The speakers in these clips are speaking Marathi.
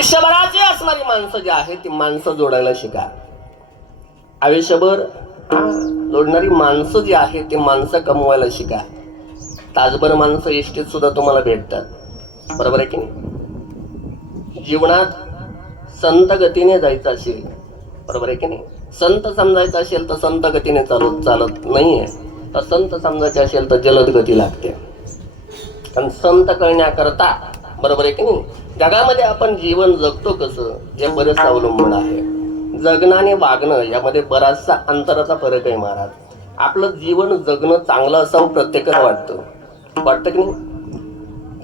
आयुष्यभराची असणारी माणसं जी आहेत ती माणसं जोडायला शिका. आयुष्यभर जोडणारी माणसं जी आहेत ती माणसं कमवायला शिका. तासभर माणसं इष्टीत सुद्धा तुम्हाला भेटतात. बरोबर आहे की नाही? जीवनात संत गतीने जायचं असेल बरोबर आहे की नाही? संत समजायचं असेल तर संत गतीने चालत चालत नाहीये. तर संत समजायचे असेल तर जलद गती लागते. कारण संत करण्याकरता बरोबर आहे की नाही? जगामध्ये आपण जीवन जगतो कसं? हे बरेच अवलंबून आहे. जगणं आणि वागणं यामध्ये बराचसा अंतराचा फरक आहे महाराज. आपलं जीवन जगणं चांगलं असावं प्रत्येकाला वाटतं. वाटतं की नाही?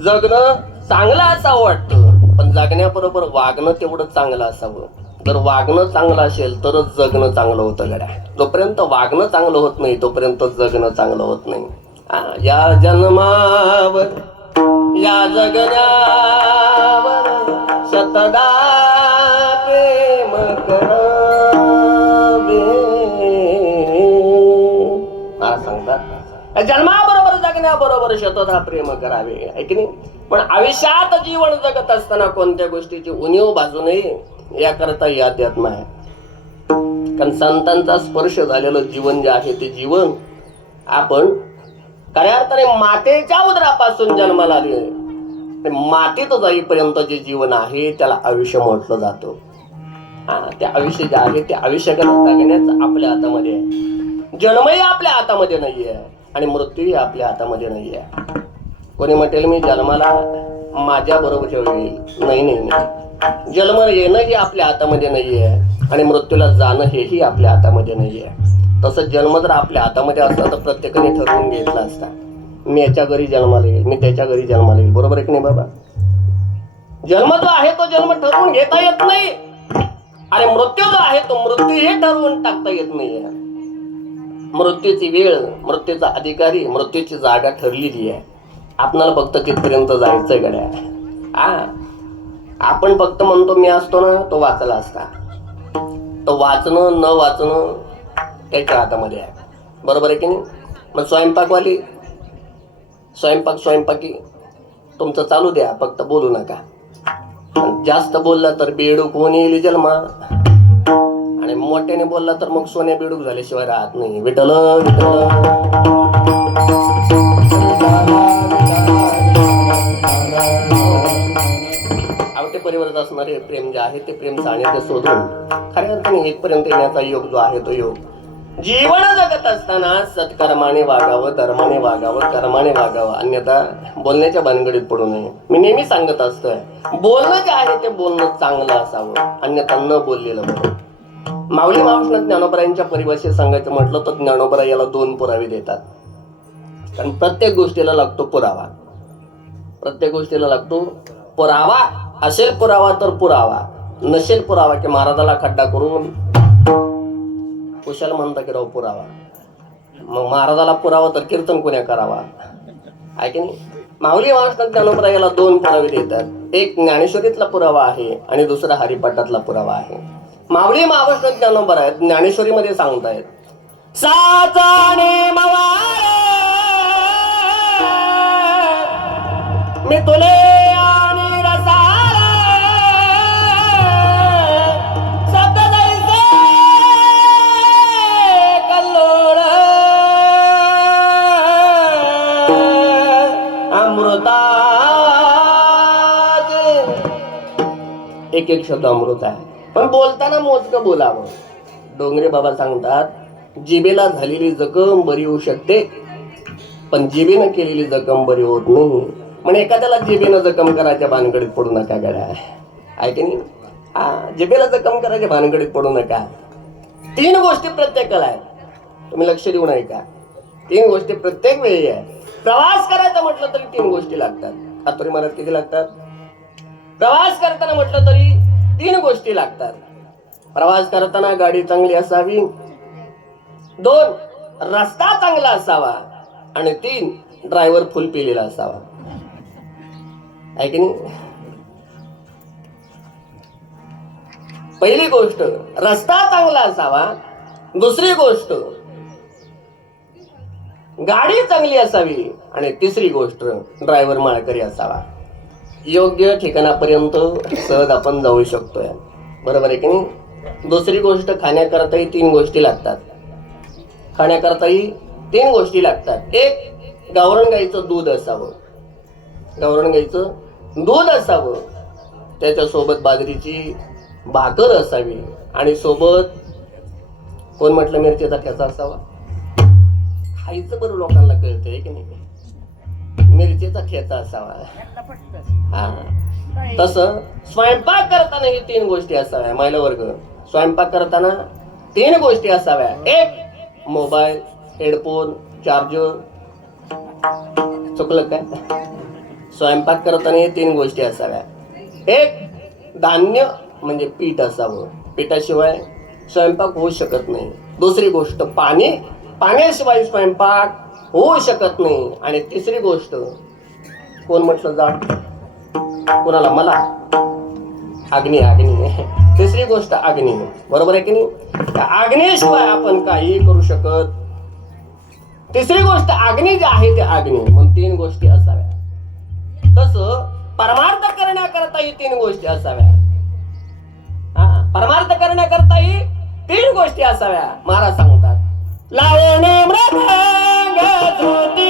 जगणं चांगलं असावं वाटतं. पण जगण्याबरोबर वागणं तेवढं चांगलं असावं. जर वागणं चांगलं असेल तरच जगणं चांगलं होतं गड्या. जोपर्यंत वागणं चांगलं होत नाही तोपर्यंत जगणं चांगलं होत नाही. या जन्मावर या जगण्यावर शतदा प्रेम कर मला सांगतात जन्माबरोबर जगण्याबरोबर शतदा प्रेम करावे ऐक नाही? पण आयुष्यात जीवन जगत असताना कोणत्या गोष्टीची उणीव भाजू नये याकरता ही अध्यात्म आहे. कारण संतांचा स्पर्श झालेलं जीवन जे आहे ते जीवन आपण खऱ्या अर्थाने मातेच्या उदरापासून जन्माला आले ते मातीत जाईपर्यंत जे जीवन आहे त्याला आयुष्य म्हटलं जातं. हा ते आयुष्य जे आहे ते आयुष्य जगण्याचं आपल्या हातामध्ये आहे. जन्मही आपल्या हातामध्ये नाहीये आणि मृत्यूही आपल्या हातामध्ये नाहीये. कोणी म्हटेल मी जन्माला माझ्या बरोबर होईल नाही नाही नाही. जन्म येणंही आपल्या हातामध्ये नाहीये आणि मृत्यूला जाणं हेही आपल्या हातामध्ये नाहीये. तसं जन्म जर आपल्या हातामध्ये असला तर प्रत्येकाने ठरवून घेतला असता. मी याच्या घरी जन्माला येईल मी त्याच्या घरी जन्माला येईल. बरोबर आहे की नाही बाबा? जन्म जो आहे तो जन्म ठरवून घेता येत नाही. आणि मृत्यू जो आहे तो मृत्यू हे ठरवून टाकता येत नाहीये. मृत्यूची वेळ मृत्यूचा अधिकारी मृत्यूची जागा ठरलेली आहे. आपणाला फक्त तिथपर्यंत जायचंय गड्या. हा आपण फक्त म्हणतो मी असतो ना तो वाचला असता. तो वाचणं न वाचणं त्याच्या हातामध्ये आहे. बरोबर आहे की नाही? मग स्वयंपाकवाली स्वयंपाक स्वयंपाकी तुमचं चालू द्या फक्त बोलू नका. जास्त बोलला तर बेडूक होऊन येईल जन्मा. आणि मोठ्याने बोलला तर मग सोन्या बेडूक झाल्याशिवाय राहत नाही. विठल आवटे परिवारात असणारे प्रेम जे आहे ते प्रेम सानिध्य शोधून खऱ्या अर्थाने इथपर्यंत येण्याचा योग जो आहे तो योग जीवन जगत असताना सत्कर्माने वागावं धर्माने वागावं कर्माने वागावं. अन्यथा बोलण्याच्या भानगडीत पडू नये. मी नेहमी सांगत असतोय बोलणं जे आहे ते बोलणं चांगलं असावं. अन्यथा न बोललेलं बरं. माऊली मावशनं ज्ञानोबरायांच्या परिभाषेत सांगायचं म्हटलं तर ज्ञानोबरा याला दोन पुरावे देतात. कारण प्रत्येक गोष्टीला लागतो पुरावा. प्रत्येक गोष्टीला लागतो पुरावा. असेल पुरावा तर पुरावा. नसेल पुरावा की महाराजाला खड्डा करून कुशल म्हणता की राव पुरावा. मग महाराजाला पुरावा तर कीर्तन कोण्या करावा? आहे की नाही? माऊली महाराष्ट्रात ज्ञानोबरा याला दोन पुरावे देतात. एक ज्ञानेश्वरीतला पुरावा आहे आणि दुसरा हरिपाठातला पुरावा आहे. माऊली महाराष्ट्रात ज्ञानोबरा आहेत ज्ञानेश्वरीमध्ये सांगतायत. साचाने मवाळे मी तुले एक एक शब्द अमृत आहे. पण बोलताना मोजकं बोलावं. डोंगरे बाबा सांगतात जिबेला झालेली जखम बरी होऊ शकते पण जिबेनं केलेली जखम बरी होत नाही. म्हणजे एखाद्याला जिबेनं जखम करायच्या भानगडीत पडू नका गड्या. आहे की नाही? हा जिबेला जखम करायच्या भानगडीत पडू नका. तीन गोष्टी प्रत्येकाला आहेत. तुम्ही लक्ष देऊ नये का तीन गोष्टी प्रत्येक वेळी आहे प्रवास करायचा म्हटलं तरी तीन गोष्टी लागतात. हातोरी महाराज किती लागतात? प्रवास करताना म्हटलं तरी तीन गोष्टी लागतात. प्रवास करताना गाडी चांगली असावी. दोन रस्ता चांगला असावा. आणि तीन ड्रायव्हर फुल पिलेला असावा. आहे की नाही? पहिली गोष्ट रस्ता चांगला असावा. दुसरी गोष्ट गाडी चांगली असावी. आणि तिसरी गोष्ट ड्रायव्हर माळकरी असावा. योग्य ठिकाणापर्यंत सहज आपण जाऊ शकतोय. बरोबर आहे की नाही? दुसरी गोष्ट खाण्याकरताही तीन गोष्टी लागतात. खाण्याकरताही तीन गोष्टी लागतात. एक गावरण गाईचं दूध असावं. गावरण गाईचं दूध असावं. त्याच्यासोबत बाजरीची भाकर असावी. आणि सोबत कोण म्हटलं मिरचीचा ठ्याचा असावा? खायचं बरं लोकांना कळतंय की नाही? मिरचीचा ठेचा असावा. हा. तसं स्वयंपाक करताना ही तीन गोष्टी असाव्या महिला वर्ग स्वयंपाक करताना तीन गोष्टी असाव्या. एक मोबाईल हेडफोन चार्जर. चुकलं काय? स्वयंपाक करताना हे तीन गोष्टी असाव्या. एक धान्य म्हणजे पीठ असावं. पिठाशिवाय स्वयंपाक होऊ शकत नाही. दुसरी गोष्ट पाणी. पाण्याशिवाय स्वयंपाक होऊ शकत नाही. आणि तिसरी गोष्ट कोण म्हटलं जाड कोणाला मला? अग्नी अग्नी तिसरी गोष्ट अग्नी बरोबर आहे की नाही? त्या अग्नीशिवाय आपण काही करू शकत तिसरी गोष्ट अग्नी जी आहे ती अग्नी म्हणून तीन गोष्टी असाव्या तस परमार्थ करण्याकरताही तीन गोष्टी असाव्या हा परमार्थ करण्याकरताही तीन गोष्टी असाव्या महाराज सांगतात लावण i don't Oh,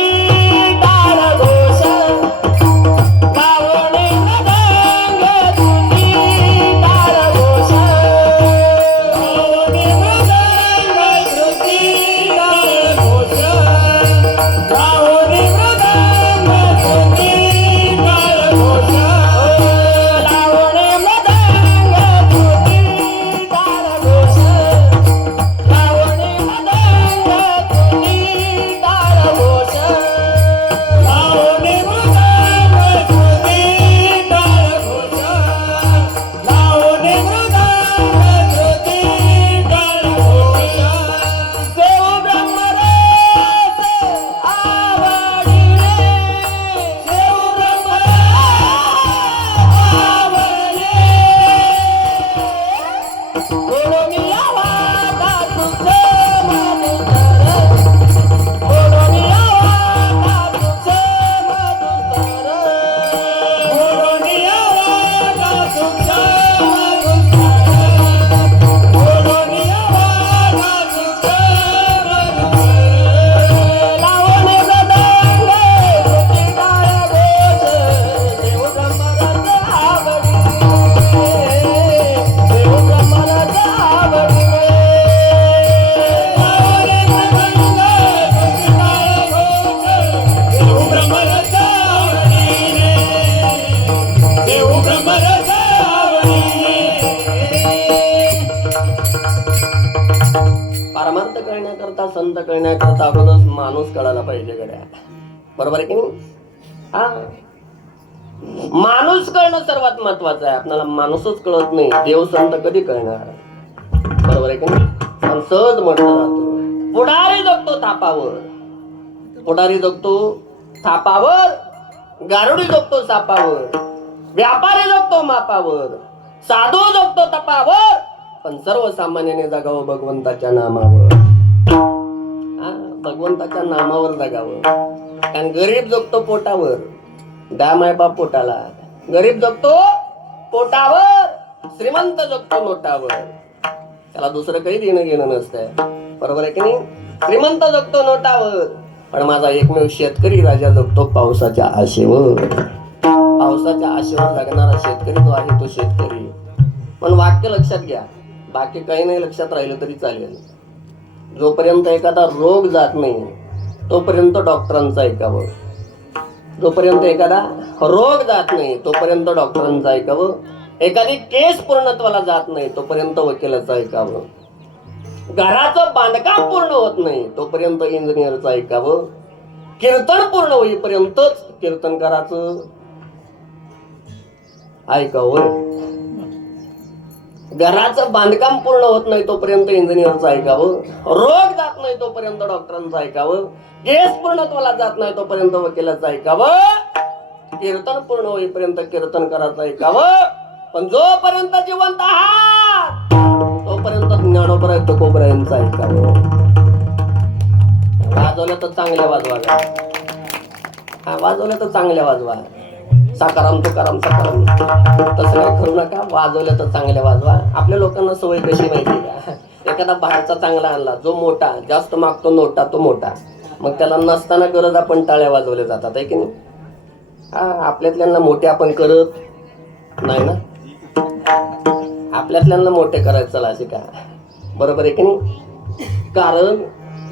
परमार्थ करण्याकरता संत करण्याकरता अगोदर माणूस कळायला पाहिजे गड्या. बरोबर आहे की नाही? हा. माणूस कळणं सर्वात महत्वाचं आहे. आपल्याला माणूसच कळत नाही. देव संत कधी कळणार? बरोबर आहे की नाही? सहज म्हटलं जातो पुढारी जगतो थापावर. पुढारी जगतो थापावर. गारुडी जगतो सापावर. व्यापारी जगतो मापावर. साधू जगतो तपावर. पण सर्वसामान्याने जगावं भगवंताच्या नामावर. हा, भगवंताच्या नामावर जगावं. कारण गरीब जगतो पोटावर. दाम बाप पोटाला. गरीब जगतो पोटावर. श्रीमंत जगतो नोटावर. त्याला दुसरं काही देणं घेणं नसतंय. बरोबर आहे की नाही? श्रीमंत जगतो नोटावर. पण माझा एकमेव शेतकरी राजा जगतो पावसाच्या आशेवर. पावसाच्या आशेवर जगणारा शेतकरी जो आहे तो शेतकरी. पण वाक्य लक्षात घ्या. बाकी काही नाही लक्षात राहिलं तरी चालेल. जोपर्यंत एखादा रोग जात नाही तोपर्यंत डॉक्टरांचं ऐकावं. जोपर्यंत एखादा रोग जात नाही तोपर्यंत डॉक्टरांचं ऐकावं. एखादी केस पूर्णत्वाला जात नाही तोपर्यंत वकिलाचं ऐकावं. घराचं बांधकाम पूर्ण होत नाही तोपर्यंत इंजिनियरचं ऐकावं. कीर्तन पूर्ण होईपर्यंतच कीर्तनकाराचं ऐकावं. घराचं बांधकाम पूर्ण होत नाही तोपर्यंत इंजिनियरचं ऐकावं. रोग जात नाही तोपर्यंत डॉक्टरांचं ऐकावं. केस पूर्णत्वाला जात नाही तोपर्यंत वकिलाचं ऐकावं. कीर्तन पूर्ण होईपर्यंत कीर्तन करायचं ऐकावं. पण जोपर्यंत जिवंत आहात तोपर्यंत ज्ञानोपर्यंत कोपर्यंत ऐकावं. वाजवलं तर चांगल्या वाजवा हा वाजवलं तर चांगल्या वाजवा. साकाराम तुकाराम साकाराम. तसं काय करू नका वाजवलं तर चांगल्या वाजवा. आपल्या लोकांना सवय कशी माहिती का? एखादा बाहेरचा चांगला आणला जो मोठा जास्त मागतो नोटा तो मोठा. मग त्याला नसताना गरज आपण टाळ्या वाजवल्या जातात आहे की नाही? हा आपल्यातल्यांना मोठे आपण करत नाही ना? आपल्यातल्यांना मोठे करायचं चला असे का बरोबर आहे की नाही? कारण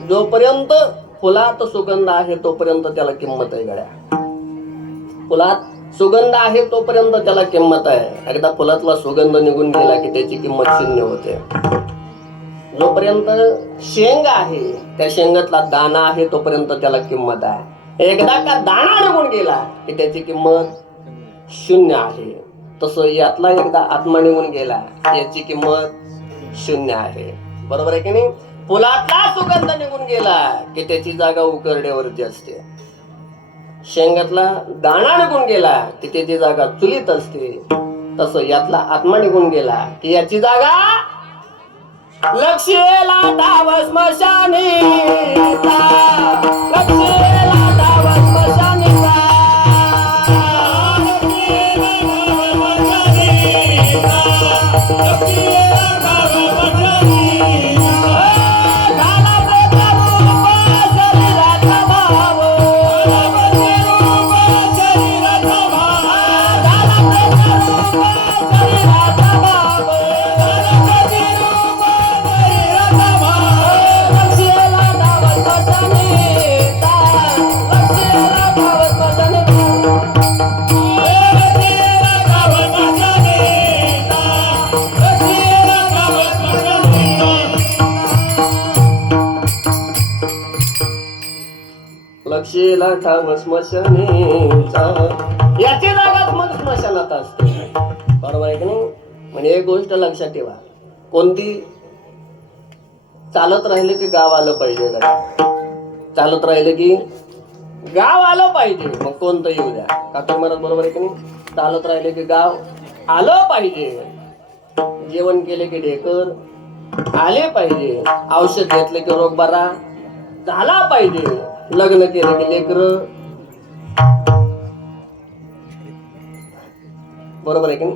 जोपर्यंत फुलात सुगंध आहे तोपर्यंत त्याला किंमत आहे गड्या. फुलात सुगंध आहे तोपर्यंत त्याला किंमत आहे. एकदा फुलातला सुगंध निघून गेला की त्याची किंमत शून्य होते. जोपर्यंत शेंग आहे त्या शेंगातला दाना आहे तोपर्यंत त्याला किंमत आहे. एकदा का दाणा निघून गेला की त्याची किंमत शून्य आहे. तसं यातला एकदा आत्मा निघून गेला याची किंमत शून्य आहे. बरोबर आहे की नाही? फुलातला सुगंध निघून गेला की त्याची जागा उकरड्यावरती असते. शेंगातला दाणा निघून गेला की त्याची जागा चुलीत असते. तसं यातला आत्मा निघून गेला. की याची जागा लक्ष्मीला धाव स्मशानी लक्ष्मीला धाव स्मशानी ठाव स्मशानीचा याची जागाच मग स्मशानात असते. बरोबर आहे की नाही? म्हणजे एक गोष्ट लक्षात ठेवा. कोणती चालत राहिले की गाव आलं पाहिजे चालत राहिले की गाव आलं पाहिजे. मग कोणतं येऊ द्या? काका महाराज बरोबर आहे की नाही? चालत राहिले की गाव आलं पाहिजे. जेवण केले की ढेकर आले पाहिजे. औषध घेतले की रोग बरा झाला पाहिजे. लग्न केलं की लेकर. बरोबर आहे की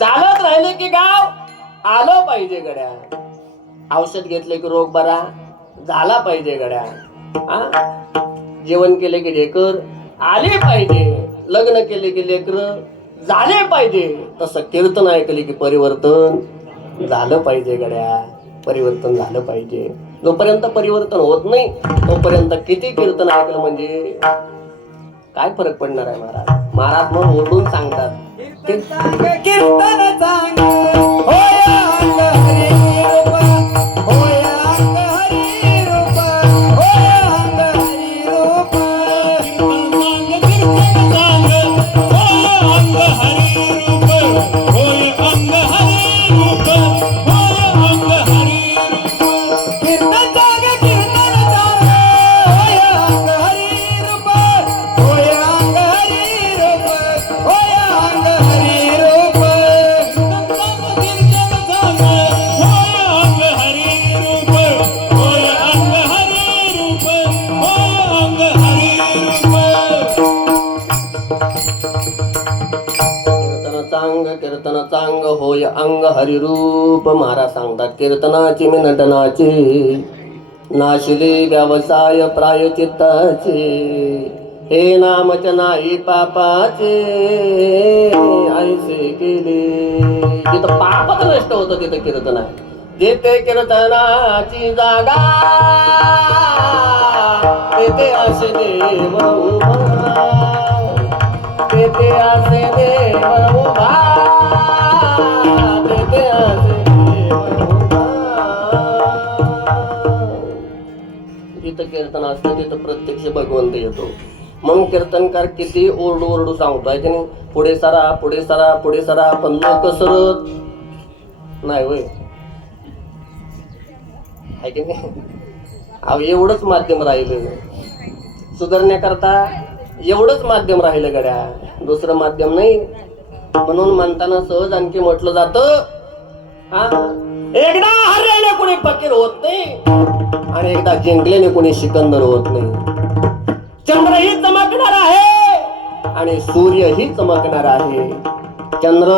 चालत राहिले की गाव. आलं पाहिजे गड्या. औषध घेतले की रोग बरा. झाला पाहिजे गड्या. हा जेवण केले की लेकर आले पाहिजे. लग्न केले की लेकर. झाले पाहिजे. तसं कीर्तन ऐकले की परिवर्तन. झालं पाहिजे गड्या. परिवर्तन झालं पाहिजे. जोपर्यंत परिवर्तन होत नाही तोपर्यंत किती कीर्तन ऐकलं म्हणजे? काय फरक पडणार आहे महाराज? महाराज मग ओरडून सांगतात. की कीर्तन अंग हरिरूप महाराज सांगतात कीर्तनाची मी नटनाची नाशिले व्यवसाय प्रायचित्ताचे हे नामच नाही पापाचे. ऐसे केले. तिथं पापच नष्ट होतं तिथं कीर्तन आहे. जेथे कीर्तनाची जागा तेथे असे देव उभा. तेथे असे देव उभा. संत कीर्तन असतं तिथं प्रत्यक्ष भगवंत येतो. मग कीर्तनकार किती ओरडू ओरडू सांगतो आहे पुढे सरा पुढे सरा पुढे सरा पण लोक सरत. नाही वय आहे की नाही? एवढंच माध्यम राहिलं. सुधारण्याकरता एवढंच माध्यम राहिलं गड्या. दुसरं माध्यम नाही. म्हणून म्हणताना सहज आणखी म्हटलं जात. हा? एकदा हरल्याने कोणी फकीर होत नाही आणि एकदा जिंकल्याने कोणी सिकंदर होत नाही. चंद्रही चमकणार आहे आणि सूर्यही चमकणार आहे. चंद्र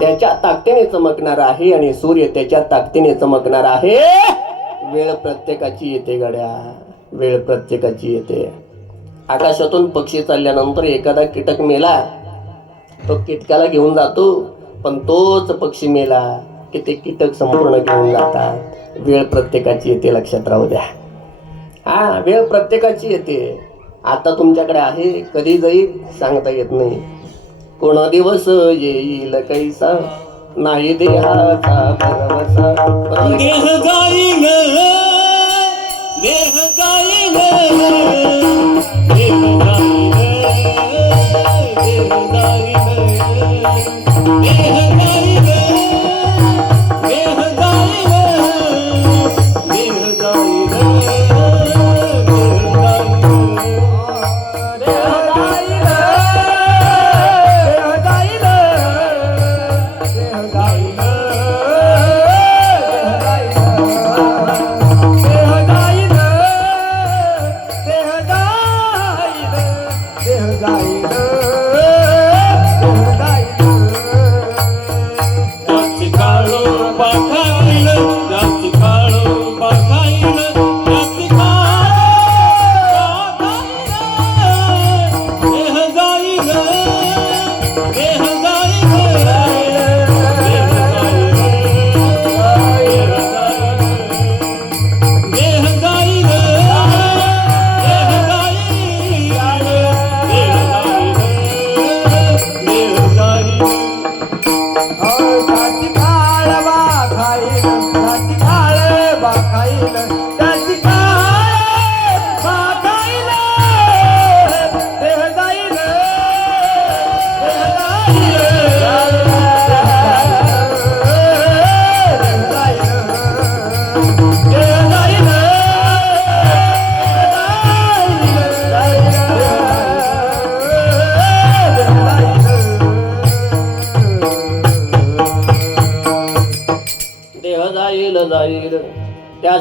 त्याच्या ताकदीने चमकणार आहे आणि सूर्य त्याच्या ताकदीने चमकणार आहे. वेळ प्रत्येकाची येते गड्या वेळ प्रत्येकाची येते. आकाशातून पक्षी चालल्यानंतर एखादा कीटक मेला तो कीटकाला घेऊन जातो पण तोच पक्षी मेला. की ते कीटक संपूर्ण घेऊन जातात. वेळ प्रत्येकाची येते लक्षात राहू द्या. हा वेळ प्रत्येकाची येते. आता तुमच्याकडे आहे कधी जाईल सांगता येत नाही. कोण दिवस येईल कैसा? नाही देहाचा भरवसा. देह जाईल देह जाईल देह जाईल देह जाईल देह जाईल देह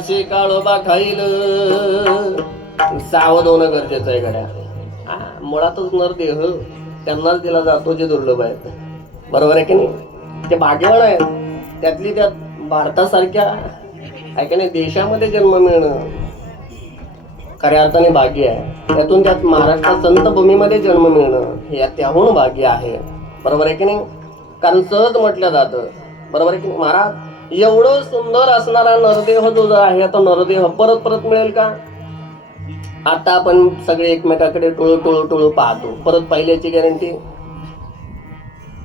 त्याचे काळोबा खाईल. सावध होणं गरजेचं आहे गड्या. हा, मुळातच नर देह त्यांनाच दिला जातो जे दुर्लभ आहेत. बरोबर आहे की नाही? ते भाग्यवान आहेत. त्यातली त्यात भारतासारख्या आहे की नाही देशामध्ये जन्म मिळणं खऱ्या अर्थाने भाग्य आहे. त्यातून त्यात महाराष्ट्रात संतभूमीमध्ये जन्म मिळणं हे त्याहून भाग्य आहे. बरोबर आहे की नाही? कारण सहज म्हटलं जातं. बरोबर आहे की नाही? महाराज एवढं सुंदर असणारा नरदेह जो आहे आता नरदेह परत परत मिळेल का? आता आपण सगळे एकमेकाकडे टोळू टोळू टोळू पाहतो. परत पाहिल्याची गॅरंटी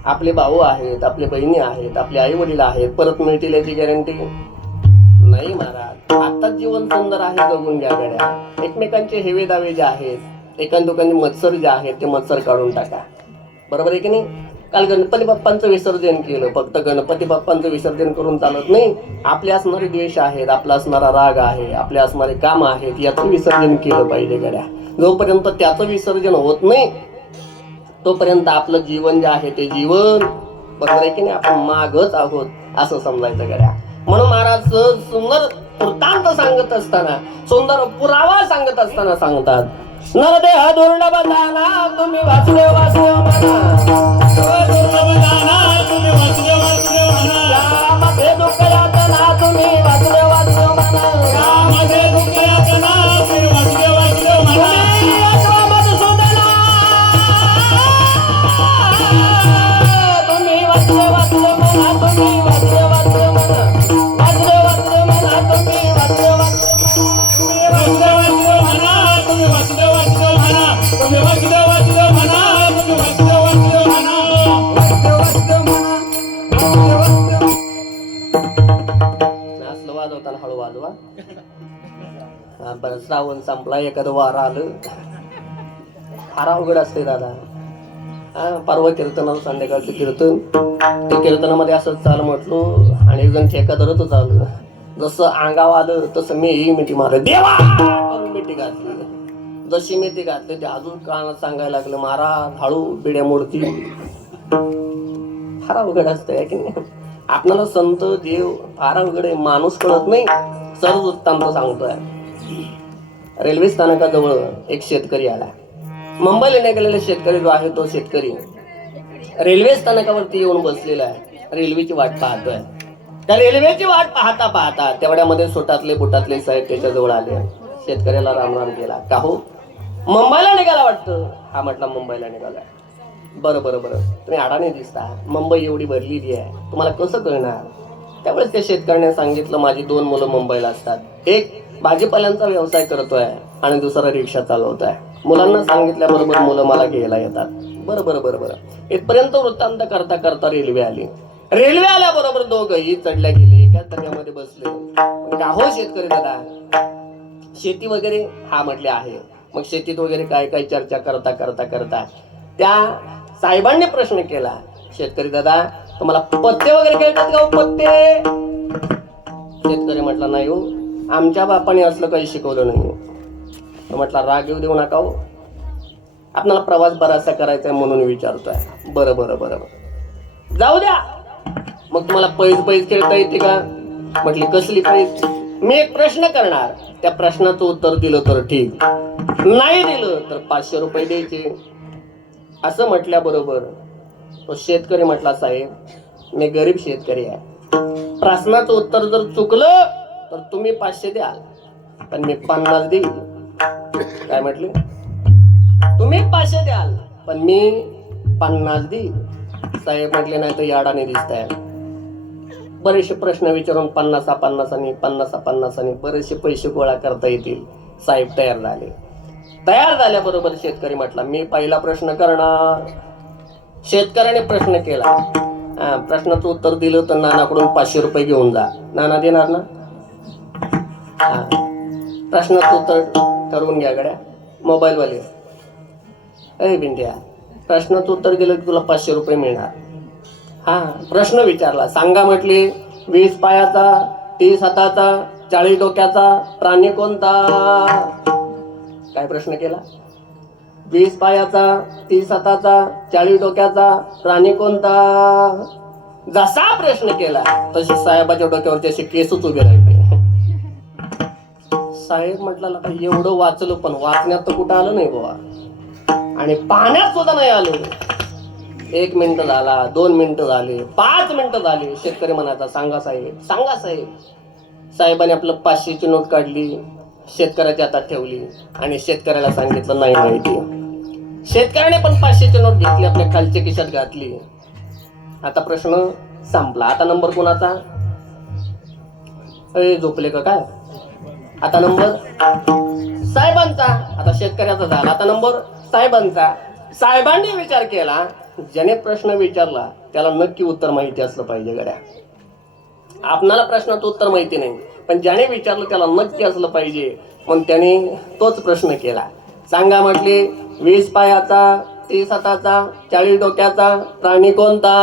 आपले भाऊ आहेत आपले बहिणी आहेत आपले आई वडील आहेत परत मिळतील याची गॅरंटी नाही महाराज. आता जीवन सुंदर आहे जगून घ्या गड्या. एकमेकांचे हेवे दावे जे आहेत एकांदोकांचे मत्सर जे आहेत ते मत्सर काढून टाका. बरोबर आहे की नाही? काल गणपती बाप्पांचं विसर्जन केलं. फक्त गणपती बाप्पांचं विसर्जन करून चालत नाही. आपले असणारे द्वेष आहेत आपला असणारा राग आहे आपले असणारे काम आहेत याचं विसर्जन केलं पाहिजे गड्या. जोपर्यंत त्याचं विसर्जन होत नाही तोपर्यंत आपलं जीवन जे आहे ते जीवन. बरोबर आहे की नाही? आपण मागच आहोत असं समजायचं गड्या. म्हणून महाराज सुंदर वृत्तांत सांगत असताना सुंदर पुरावा सांगत असताना सांगतात नरदेह दुर्लभ जाना तुम्ही वाचले वाचले म्हणा. झालं. फार अवघड असते दादा. परवा कीर्तनाला संध्याकाळचं कीर्तन. ते कीर्तनामध्ये असंच चाल म्हटलो आणि एक जण ठेका धरतच आलं. जसं अंगाव आलं तसं मी ही मिठी मारलं. देवा! मिठी घातली. जशी मिठी घातली ते अजून कानात सांगायला लागलं मारा हळू बिड्या मोडती फार अवघड असतं आहे की नाही? आपणाला संत देव फार अवघड आहे माणूस कळत नाही. सर्व वृत्तांत सांगतोय. रेल्वे स्थानकाजवळ एक शेतकरी आला. मुंबईला निघालेला शेतकरी जो आहे तो शेतकरी. रेल्वे स्थानकावरती येऊन बसलेला आहे रेल्वेची वाट पाहतोय. त्या रेल्वेची वाट पाहता पाहता तेवढ्यामध्ये सोटातले बुटातले साहेब त्याच्याजवळ आले. शेतकऱ्याला रामराम केला. का हो? मुंबईला निघाला वाटतं. हा म्हटला मुंबईला निघाला. बरं बरं बरं. तुम्ही आडाने दिसता. मुंबई एवढी भरलेली आहे. तुम्हाला कसं कळणार? त्यावेळेस त्या शेतकऱ्याने सांगितलं माझी दोन मुलं मुंबईला असतात. एक भाजीपाल्यांचा व्यवसाय करतोय आणि दुसरा रिक्षा चालवतोय. मुलांना सांगितल्याबरोबर मुलं मला घ्यायला येतात. बरं बरं बरं बरं. इथपर्यंत वृत्तांत करता करता रेल्वे आली. रेल्वे आल्याबरोबर दोघंही चढल्या गेले. एकाच डब्यामध्ये बसले. हो शेतकरी दादा शेती वगैरे हा म्हटले आहे. मग शेतीत वगैरे काय काय चर्चा करता करता करता? त्या साहेबांनी प्रश्न केला शेतकरी दादा तुम्हाला पत्ते वगैरे खेळतात का हो, पत्ते? शेतकरी म्हटला नाही हो आमच्या बापाने असलं काही शिकवलं नाही म्हटलं म्हटला राग येऊ देऊ नका हो. आपल्याला प्रवास बराचसा करायचा आहे म्हणून विचारतोय. बरं बरं बरं बरं. जाऊ द्या. मग तुम्हाला पैज पैज खेळता येते का? म्हटली कसली पैज मी एक प्रश्न करणार. त्या प्रश्नाचं उत्तर दिलं तर ठीक. नाही दिलं तर पाचशे रुपये द्यायचे. असं म्हटल्याबरोबर तो शेतकरी म्हटला साहेब मी गरीब शेतकरी आहे. प्रश्नाचं उत्तर जर चुकलं तर तुम्ही पाचशे द्याल. पण मी पन्नास देईल. काय म्हटले? तुम्ही पाचशे द्याल पण मी पन्नास देईल. साहेब म्हटले नाही तर याडाने दिसत आहे बरेचसे प्रश्न विचारून पन्नासा पन्नासाने पन्नासा पन्नासाने बरेचसे पैसे गोळा करता येतील. साहेब तयार झाले. तयार झाल्याबरोबर शेतकरी म्हटला मी पहिला प्रश्न करणार. शेतकऱ्याने प्रश्न केला. प्रश्नाचं उत्तर दिलं तर नानाकडून पाचशे रुपये घेऊन जा. नाना देणार ना? हा. प्रश्नाचं उत्तर ठरवून घ्या गड्या. मोबाईलवाले. अरे बिंड्या प्रश्नाचं उत्तर गेलं की तुला पाचशे रुपये मिळणार. हा प्रश्न विचारला. सांगा म्हटली वीस पायाचा तीस हाताचा चाळीस डोक्याचा प्राणी कोणता? काय प्रश्न केला? वीस पायाचा तीस हाताचा चाळीस डोक्याचा प्राणी कोणता? जसा प्रश्न केला तसे साहेबाच्या डोक्यावरचे असे केसच उभे राहिले. साहेब म्हटलं एवढं वाचलं पण वाचण्यात तर कुठं आलं नाही बाबा आणि पाण्यात सुद्धा नाही आलं. एक मिनिट झाला दोन मिनिटं झाले पाच मिनिटं झाली. शेतकरी म्हणायचा सांगा साहेब सांगा साहेब. साहेबांनी आपलं पाचशेची नोट काढली शेतकऱ्याच्या हातात ठेवली आणि शेतकऱ्याला सांगितलं नाही माहिती शेतकऱ्याने पण पाचशेची नोट घेतली आपल्या खालच्या खिशात घातली. आता प्रश्न संपला. आता नंबर कोणाचा? अरे झोपले का काय? आता नंबर साहेबांचा आता शेतकऱ्याचा झाला. आता नंबर साहेबांचा. साहेबांनी विचार केला ज्याने प्रश्न विचारला त्याला नक्की उत्तर माहिती असलं पाहिजे गड्या. आपणाला प्रश्नाचं उत्तर माहिती नाही पण ज्याने विचारलं त्याला नक्की असलं पाहिजे. मग त्याने तोच प्रश्न केला. सांगा म्हटले वीस पायाचा तीस हाताचा चाळीस डोक्याचा प्राणी कोणता?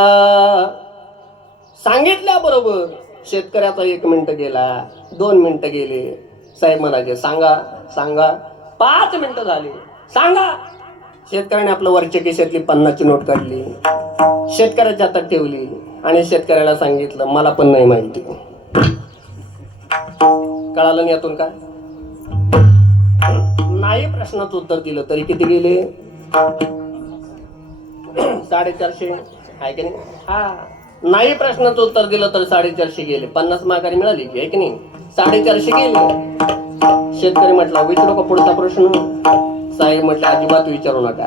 सांगितल्याबरोबर शेतकऱ्याचा एक मिनिट गेला दोन मिनिटं गेले. साहेब म्हणाले सांगा सांगा. पाच मिनिटं झाली. सांगा. शेतकऱ्याने आपलं वरच्या केशातली पन्नासची नोट काढली. शेतकऱ्याच्या हातात ठेवली आणि शेतकऱ्याला सांगितलं मला पण नाही माहिती. कळालं नाही यातून काय? नाही प्रश्नाचं उत्तर दिलं तरी किती गेले? साडेचारशे आहे की नाही? हा. नाही प्रश्नाचं उत्तर दिलं तर साडेचारशे गेले. पन्नास माघारी मिळाली की आहे की नाही? साडेचारशे गेले शेतकरी म्हटला विचारू का पुढचा प्रश्न? साहेब म्हटलं अजिबात विचारू नका.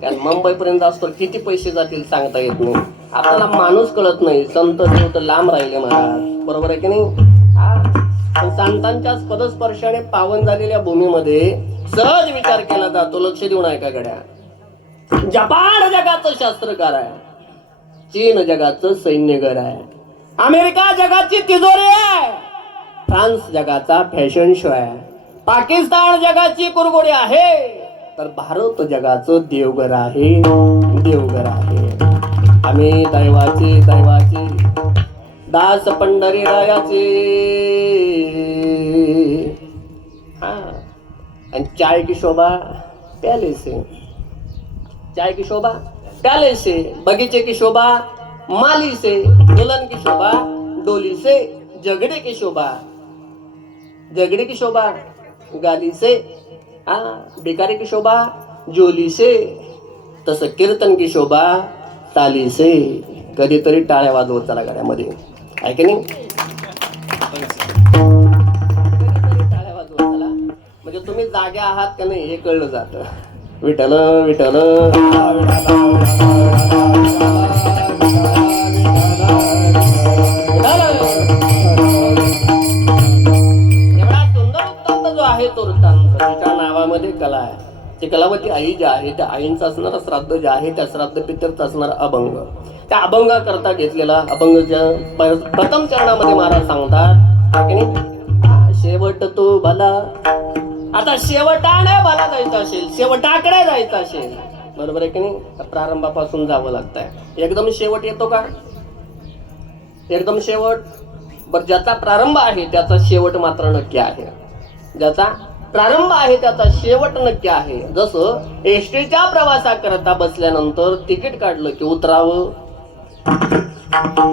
कारण मुंबईपर्यंत असतो किती पैसे जातील सांगता येत नाही. आपल्याला माणूस कळत नाही. संत देव तर लांब राहिले महाराज बरोबर आहे की नाही? संतांच्या पदस्पर्शाने पावन झालेल्या भूमीमध्ये सहज विचार केला जातो. लक्ष देऊन ऐका गड्या. जपान जगाचं शास्त्रकार आहे. चीन जगाचं सैन्यगर आहे. अमेरिका जगाची तिजोरी आहे. फ्रान्स जगाचा फॅशन शो आहे. पाकिस्तान जगाची कुरगुडी आहे. तर भारत जगाचं देवघर आहे. देवघर आहे. आम्ही दैवाचे दैवाचे. दास पंढरी रायाचे. हा. आणि चाय की शोभा प्याले चाय की शोभा पॅलेस आहे बगीचे की शोभा माली से दुल्हन की शोभा डोली से की शोभा. जगड़े की शोभा गाली से हाँ भिखारी की शोभा जोलीसे तसं कीर्तन की शोभा तालीसे कधीतरी टाळ्या वाजवत चला गाड्यामध्ये आहे की नाही टाळ्या वाजवत चला म्हणजे तुम्ही जागे आहात का नाही हे कळलं जातं विठल विठल तिच्या कला आहे. ती कलावती आई जी आहे त्या आईंचं असणारं श्राद्ध जे आहे त्या श्राद्ध पितरचं असणारं अभंग. त्या अभंगा करता घेतलेला अभंगच्या प्रथम चरणामध्ये महाराज सांगतात शेवट तो भला. आता शेवटाने भला जायचं असेल शेवटाकडे जायचं असेल. बरोबर आहे की नाही? प्रारंभापासून जावं लागतंय. एकदम शेवट येतो का? एकदम शेवट. बर ज्याचा प्रारंभ आहे त्याचा शेवट मात्र नक्की आहे. ज्याचा प्रारंभ आहे त्याचा शेवट नक्की आहे. जसं एसटीच्या प्रवासाकरता बसल्यानंतर तिकीट काढलं की उतरावं.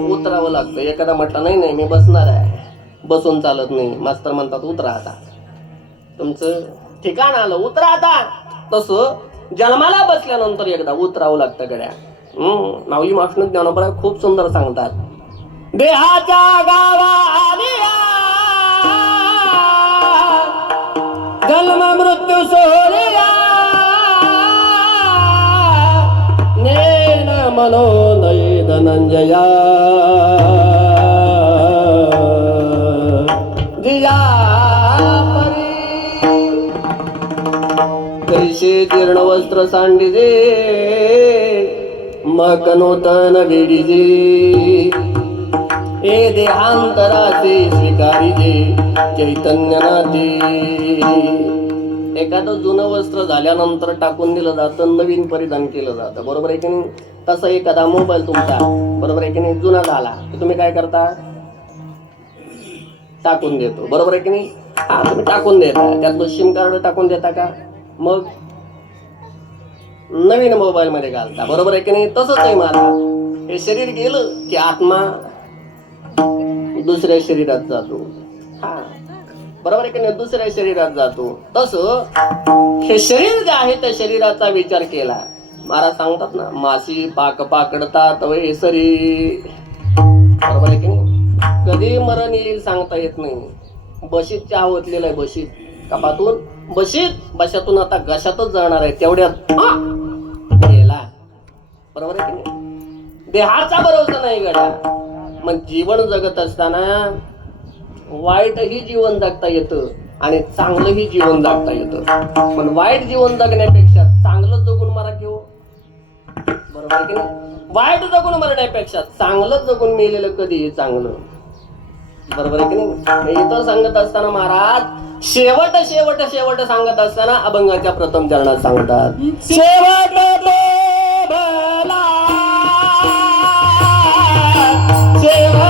उतरावं लागतं. एखादा म्हटलं नाही नाही मी बसणार आहे. बसून चालत नाही. मास्तर म्हणतात उतरा आता. तुमचं ठिकाण आलं उतरा आता. तसं जन्माला बसल्यानंतर एकदा उतरावं लागतं गड्या. हम्म माऊली माष्ण ज्ञानोबरा खूप सुंदर सांगतात. देहाच्या गावा आलिया जन्म मृत्यू सोहरिया नेन मनोदय धनंजया जिया परी कैसे जीर्ण वस्त्र सांडिजे मग नूतन वेडीजे हे देहांतराचे स्वीकारिजे चैतन्य नाते एखादं जुनं वस्त्र झाल्यानंतर टाकून दिलं जातं नवीन परिधान केलं जातं. बरोबर आहे की नाही? तसं एखादा मोबाईल तुमचा बरोबर आहे की नाही? जुना झाला की तुम्ही काय करता? टाकून देतो. बरोबर आहे की नाही? हा तुम्ही टाकून देता. त्यात सिम कार्ड टाकून देता का? मग नवीन मोबाईलमध्ये घालता. बरोबर आहे की नाही? तसंच आहे मला हे शरीर गेलं की आत्मा दुसऱ्या शरीरात जातो. हा. बरोबर आहे की नाही? दुसऱ्या शरीरात जातो. तसं हे शरीर जे आहे त्या शरीराचा विचार केला. महाराज सांगतात ना माशी पाक पाकडतात वय सरी. बरोबर आहे की नाही? कधी मरण येईल सांगता येत नाही. बशीत चहा ओतलेला आहे बशीत. कपातून बशीत बशातून आता घशातच जाणार आहे तेवढ्यात बरोबर आहे की नाही? देहाचा भरोसा नाही गड्या. मग जीवन जगत असताना वाईटही जीवन जगता येतं आणि चांगलंही जीवन जगता येतं. पण वाईट जीवन जगण्यापेक्षा चांगलं जगून मारा घेऊ बरोबर आहे की नाही? वाईट जगून मरण्यापेक्षा चांगलं जगून मेलेलं कधीही चांगलं. बरोबर आहे की नाही? हे इथं सांगत असताना महाराज शेवट शेवट शेवट सांगत असताना अभंगाच्या प्रथम चरणात सांगतात. शेवट. सेवा